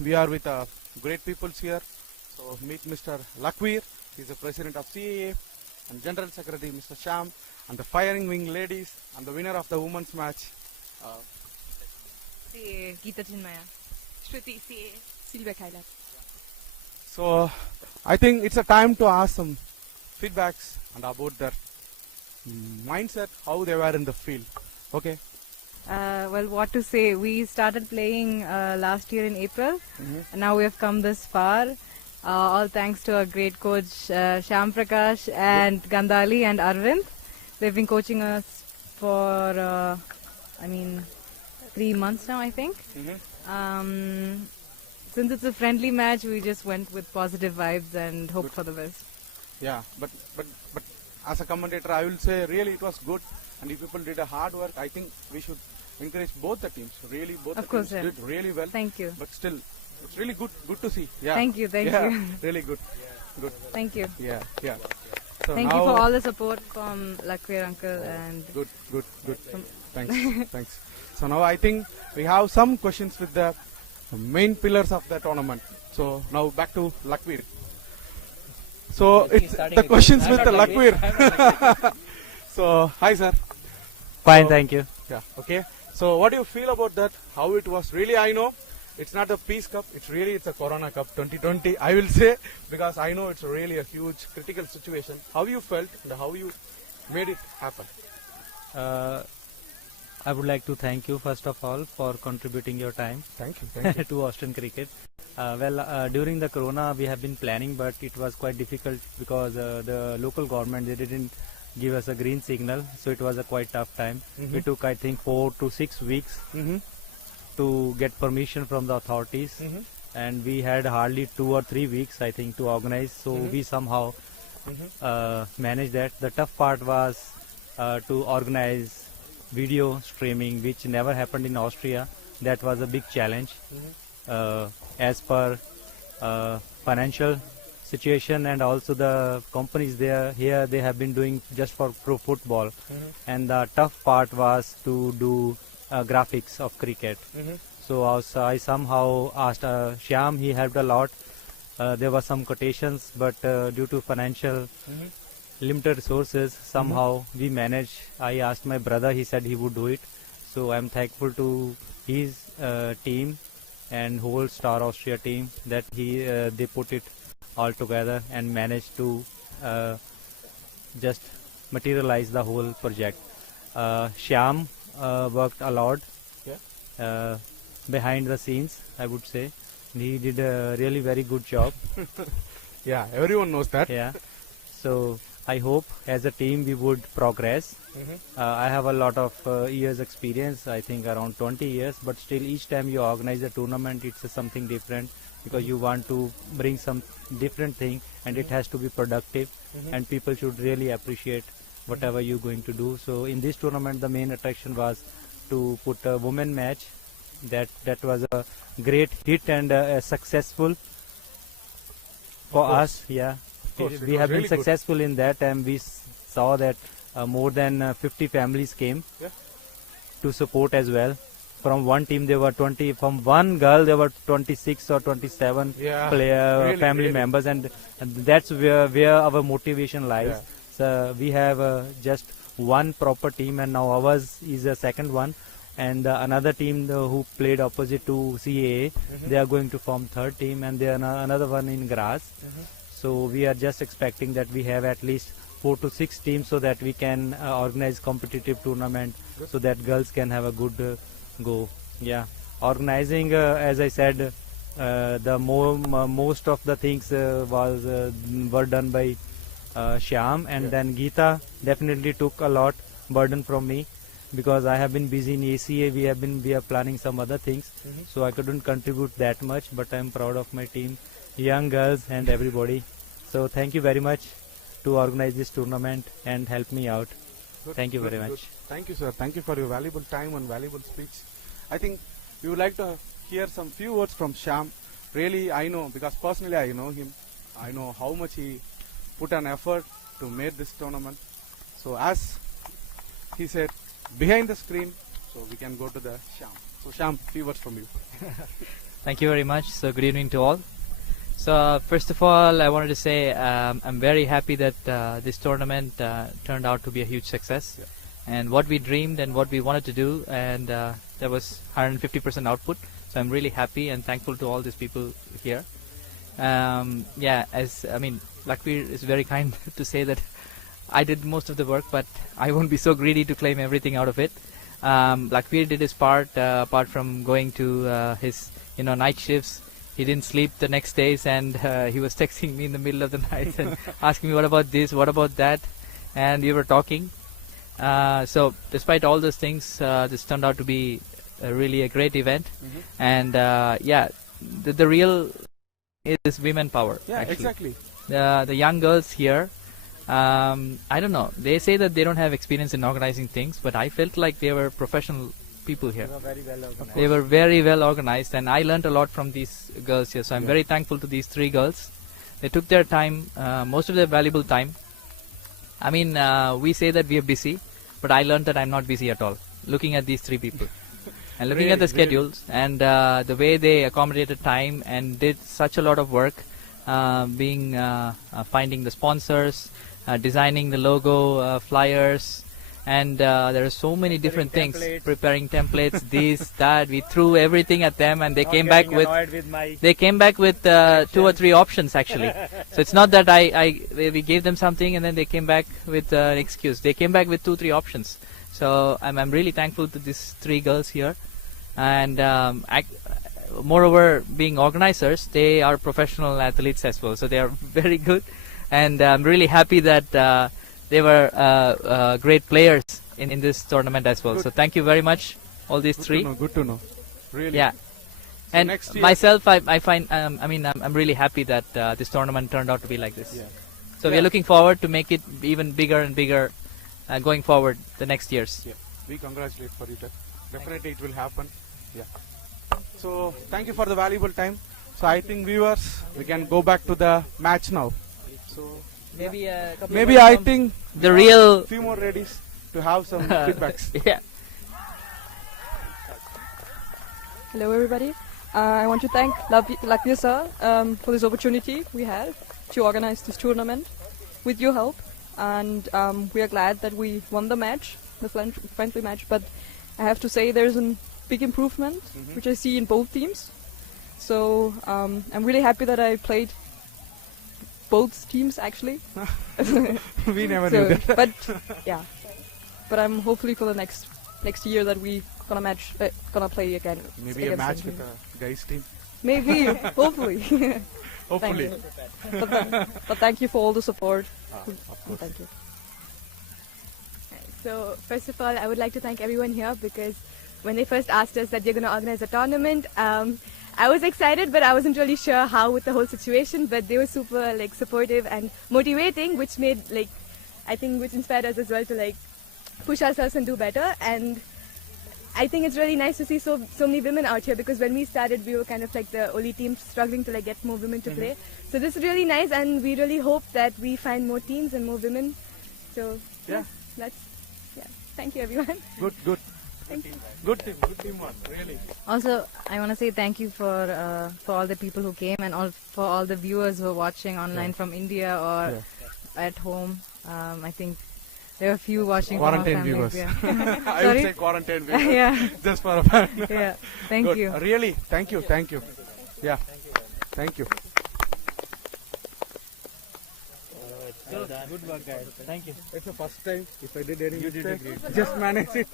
we are with great peoples here. So meet Mr. Lakwir. He's the president of CAA, and General Secretary Mr. Sham, and the firing wing ladies, and the winner of the women's match. CAA, Geeta Chinmaya. Shruti, CAA. Silvia Kailat. So I think it's a time to ask some feedbacks and about their mindset, how they were in the field. Okay. Well, what to say? We started playing last year in April, and now we have come this far. All thanks to our great coach Shyam Prakash and Gandhali and Arvind. They've been coaching us for, 3 months now, I think. Since it's a friendly match, we just went with positive vibes and hoped for the best. Yeah, but as a commentator, I will say really it was good, and if people did a hard work, I think we should encourage both the teams. Really, both Of the course, teams yeah. did really well. Thank you. But still, it's really good to see. Yeah. Thank you, thank yeah, you. really good. Good. Thank you. Yeah, yeah. So Thank now you for all the support from Lakwir uncle and Good. Thanks, thanks. So now I think we have some questions with the main pillars of the tournament. So now back to Lakwir. So it's the questions with the Lakwir. So hi sir. Fine, So- thank you. Yeah. Okay. So what do you feel about that? How it was? Really, I know it's not a Peace Cup. It's a Corona Cup 2020. I will say, because I know it's really a huge critical situation. How you felt and how you made it happen? I would like to thank you first of all for contributing your time Thank you. to Austrian cricket. During the Corona we have been planning, but it was quite difficult because the local government, they didn't give us a green signal, so it was a quite tough time. We took, I think, 4 to 6 weeks to get permission from the authorities, and we had hardly 2 or 3 weeks, I think, to organize. So we somehow managed that. The tough part was to organize video streaming, which never happened in Austria. That was a big challenge. As per financial situation, and also the companies there here, they have been doing just for pro football, and the tough part was to do graphics of cricket. So also I somehow asked Shyam, he helped a lot. There were some quotations, but due to financial limited resources, somehow we managed. I asked my brother, he said he would do it. So I'm thankful to his team and whole Star Austria team that they put it all together and managed to just materialize the whole project. Shyam worked a lot behind the scenes, I would say. He did a really very good job. Yeah, everyone knows that. Yeah. So I hope as a team we would progress. I have a lot of years experience, I think around 20 years, but still each time you organize a tournament, it's something different, because you want to bring some different thing, and it has to be productive, and people should really appreciate whatever you're going to do. So in this tournament, the main attraction was to put a women match. That was a great hit and successful for us. Yeah, course, it we was have really been good. successful in that, and we saw that more than 50 families came to support as well. From one team there were 20, from one girl there were 26 or 27 player really, family really. members, and that's where our motivation lies. Yeah. So we have just one proper team, and now ours is a second one, and another team who played opposite to CAA, they are going to form third team, and there are another one in Graz. So we are just expecting that we have at least 4 to 6 teams, so that we can organize competitive tournament, so that girls can have a good go. Yeah, organizing, as I said, the most of the things were done by Shyam, and then Geeta definitely took a lot burden from me, because I have been busy in ACA. We are planning some other things, so I couldn't contribute that much, but I'm proud of my team, young girls and everybody. So thank you very much to organize this tournament and help me out. Thank you very much. Thank you, sir. Thank you for your valuable time and valuable speech. I think we would like to hear some few words from Shyam. Really, I know, because personally I know him. I know how much he put an effort to make this tournament. So as he said, behind the screen, so we can go to the Shyam. So Shyam, few words from you. Thank you very much. So good evening to all. So first of all, I wanted to say I'm very happy that this tournament turned out to be a huge success. Yeah. And what we dreamed and what we wanted to do, and there was 150% output. So I'm really happy and thankful to all these people here. Lakveer is very kind to say that I did most of the work, but I won't be so greedy to claim everything out of it. Lakveer did his part, apart from going to his night shifts. He didn't sleep the next days, and he was texting me in the middle of the night and asking me, what about this, what about that, and we were talking. So despite all those things, this turned out to be really a great event. And the real is women power. Yeah, actually. exactly. The young girls here, I don't know, they say that they don't have experience in organizing things, but I felt like they were professional people here. Very well organized. They were very well organized, and I learned a lot from these girls here. So I'm Yeah. very thankful to these three girls. They took their time, most of their valuable time. I mean, we say that we are busy, but I learned that I'm not busy at all. Looking at these three people and looking at the Really, really. schedules and the way they accommodated time and did such a lot of work, finding the sponsors, designing the logo, flyers. And there are so many different things. templates. Preparing templates, this, that. We threw everything at them, and they Not came back getting with. annoyed with my They came back with 2 or 3 options actually. So it's not that we gave them something and then they came back with an excuse. They came back with 2-3 options. So I'm really thankful to these 3 girls here. And moreover, being organizers, they are professional athletes as well. So they are very good. And I'm really happy that they were great players in this tournament as well. Good. So thank you very much, all these Good 3. to know. Good to know. Really. Yeah. So And next year- myself, I find, I'm really happy that this tournament turned out to be like this. Yeah. So Yeah. we're looking forward to make it even bigger and bigger going forward the next years. Yeah, we congratulate for it. Definitely it will happen. Yeah. So thank you for the valuable time. So I think viewers, we can go back to the match now. So maybe I think the real, few more readies to have some feedbacks. yeah. Hello, everybody. I want to thank Lakveer sir for this opportunity we had to organize this tournament with your help. And we are glad that we won the match, the friendly match. But I have to say there's a big improvement, which I see in both teams. So I'm really happy that I played both teams, actually. We never knew that. But yeah, but I'm hopefully for the next year that we gonna play again. Maybe a against match them. with a guys team. Maybe, hopefully. Hopefully. Thank you. But thank you for all the support. Of course. Thank you. So first of all, I would like to thank everyone here because when they first asked us that they're going to organize a tournament, I was excited, but I wasn't really sure how with the whole situation. But they were super supportive and motivating, which made which inspired us as well to push ourselves and do better. And I think it's really nice to see so many women out here because when we started, we were kind of like the only team struggling to get more women to play. So this is really nice, and we really hope that we find more teams and more women. So Yeah. Thank you, everyone. Good, good. Thank you. Good teamwork, really. Also, I want to say thank you for all the people who came and for all the viewers who are watching online from India or at home. I think there are a few watching Quarantine from our families. viewers. Yeah. I would Sorry? say quarantine viewers. Yeah. Just for a fun. Yeah. Thank Good. you. Really, thank you. Yeah. Thank you. Good work, guys. Thank you. It's the first time if I did any mistake. Just manage it.